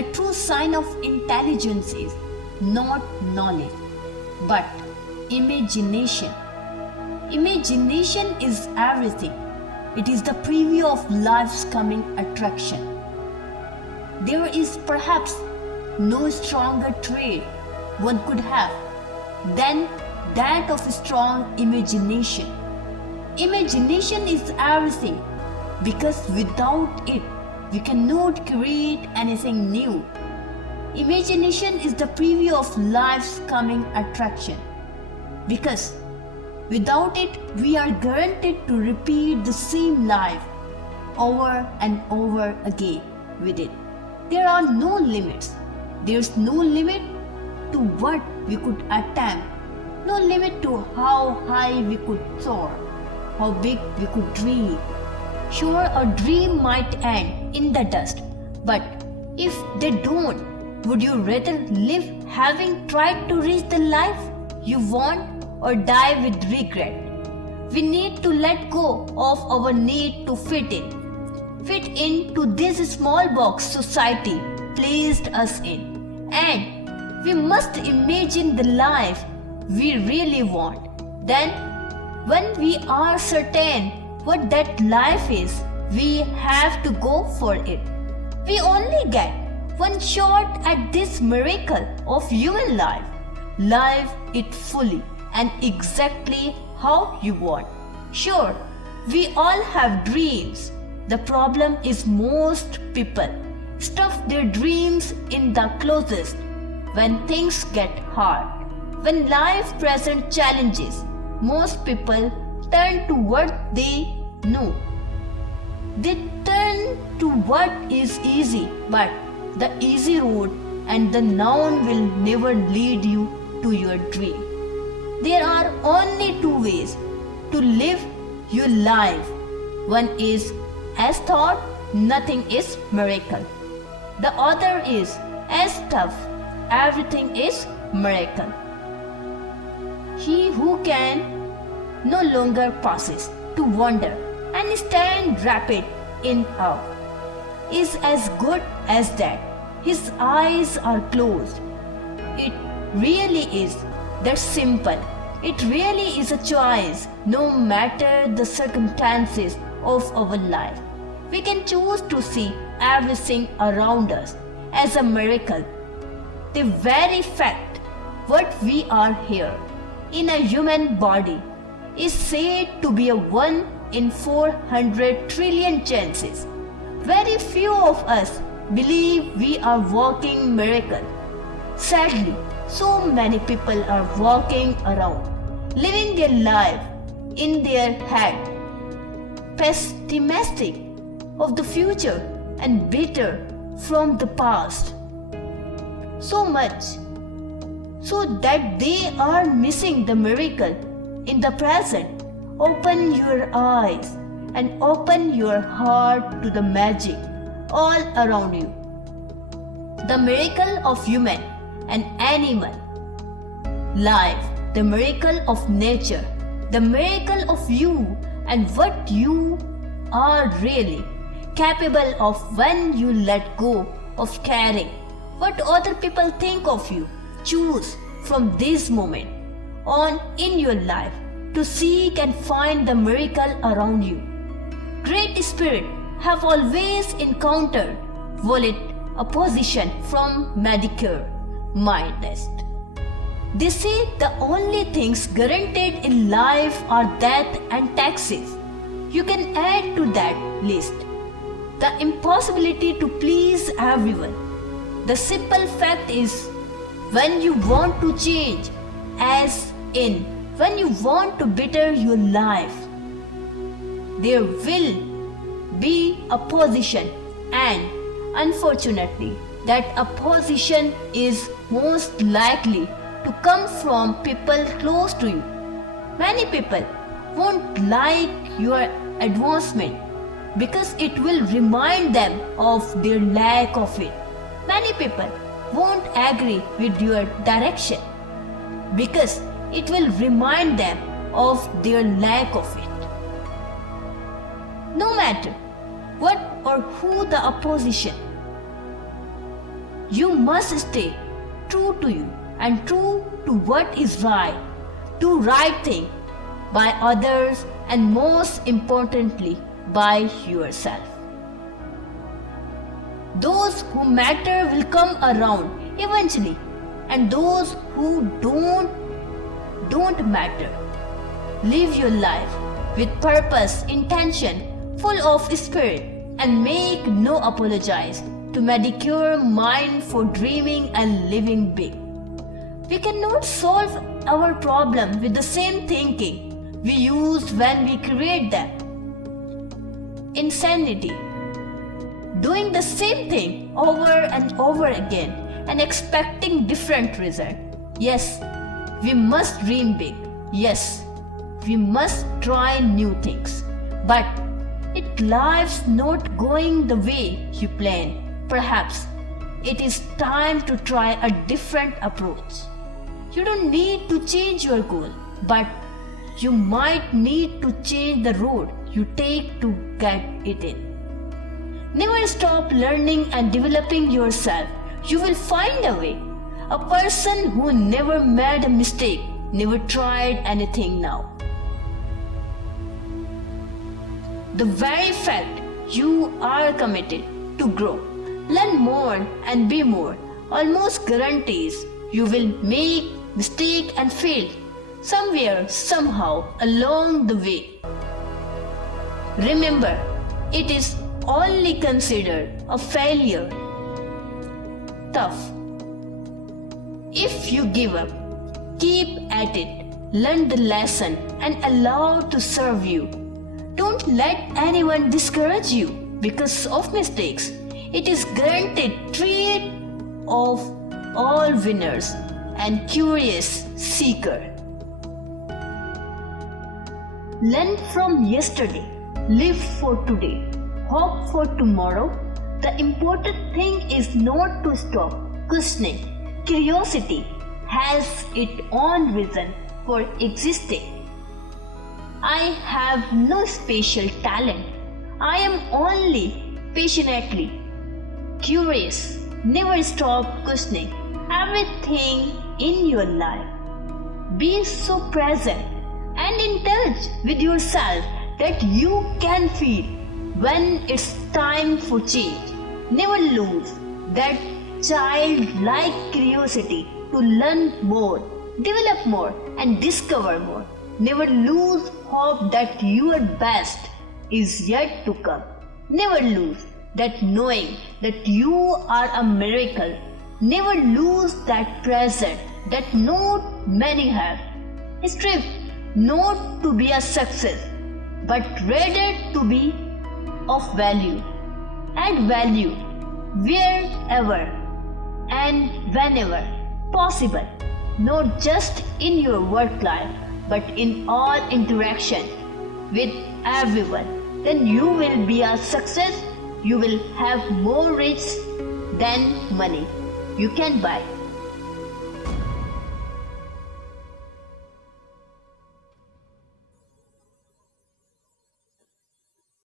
The true sign of intelligence is not knowledge, but imagination. Imagination is everything. It is the preview of life's coming attraction. There is perhaps no stronger trait one could have than that of strong imagination. Imagination is everything because without it, we cannot create anything new. Imagination is the preview of life's coming attraction because without it, we are guaranteed to repeat the same life over and over again with it. There are no limits. There's no limit to what we could attempt, no limit to how high we could soar, how big we could dream. Sure, a dream might end in the dust, but if they don't, would you rather live having tried to reach the life you want or die with regret? We need to let go of our need to fit into this small box society placed us in, and we must imagine the life we really want. Then, when we are certain what that life is, we have to go for it. We only get one shot at this miracle of human life. Live it fully and exactly how you want. Sure, we all have dreams. The problem is most people stuff their dreams in the closest when things get hard. When life presents challenges, most people turn to what they know. They turn to what is easy, but the easy road and the known will never lead you to your dream. There are only two ways to live your life. One is as thought, nothing is miracle. The other is as tough, everything is miracle. He who can no longer passes to wonder and stand rapid in awe is as good as that. His eyes are closed. It really is that simple. It really is a choice, no matter the circumstances of our life. We can choose to see everything around us as a miracle. The very fact what we are here in a human body is said to be a 1 in 400 trillion chances. Very few of us believe we are walking miracle. Sadly, so many people are walking around, living their life in their head, pessimistic of the future and bitter from the past. So much so that they are missing the miracle in the present. Open your eyes and open your heart to the magic all around you. The miracle of human and animal life, the miracle of nature, the miracle of you and what you are really capable of when you let go of caring what other people think of you. Choose from this moment on in your life to seek and find the miracle around you. Great Spirit have always encountered violent opposition from mediocre mindedness. They say the only things guaranteed in life are death and taxes. You can add to that list the impossibility to please everyone. The simple fact is, when you want to change, as in when you want to better your life, there will be opposition, and unfortunately, that opposition is most likely to come from people close to you. Many people won't like your advancement because it will remind them of their lack of it. Many people won't agree with your direction because it will remind them of their lack of it. No matter what or who the opposition, You must stay true to you and true to what is right. Do right thing by others and most importantly by yourself. Those who matter will come around eventually, and those who don't matter. Live your life with purpose, intention, full of spirit, and make no apologies to medicure mind for dreaming and living big. We cannot solve our problem with the same thinking we used when we create them. Insanity. Doing the same thing over and over again and expecting different result. Yes, we must dream big. Yes, we must try new things. But if life's not going the way you plan, perhaps it is time to try a different approach. You don't need to change your goal, but you might need to change the road you take to get it in. Never stop learning and developing yourself. You will find a way. A person who never made a mistake never tried anything now. The very fact you are committed to grow, learn more and be more almost guarantees you will make mistake and fail somewhere, somehow along the way. Remember, it is only considered a failure tough if you give up. Keep at it, learn the lesson and allow to serve you. Don't let anyone discourage you because of mistakes. It is granted treat of all winners and curious seeker. Learn from yesterday, live for today, hope for tomorrow. The important thing is not to stop questioning. Curiosity has its own reason for existing. I have no special talent. I am only passionately curious. Never stop questioning everything in your life. Be so present and in touch with yourself that you can feel when it's time for change. Never lose that childlike curiosity to learn more, develop more, and discover more. Never lose hope that your best is yet to come. Never lose that knowing that you are a miracle. Never lose that present that not many have. Strive not to be a success, but rather to be of value. Add value wherever and whenever possible, not just in your work life, but in all interaction with everyone. Then you will be a success. You will have more rich than money you can buy.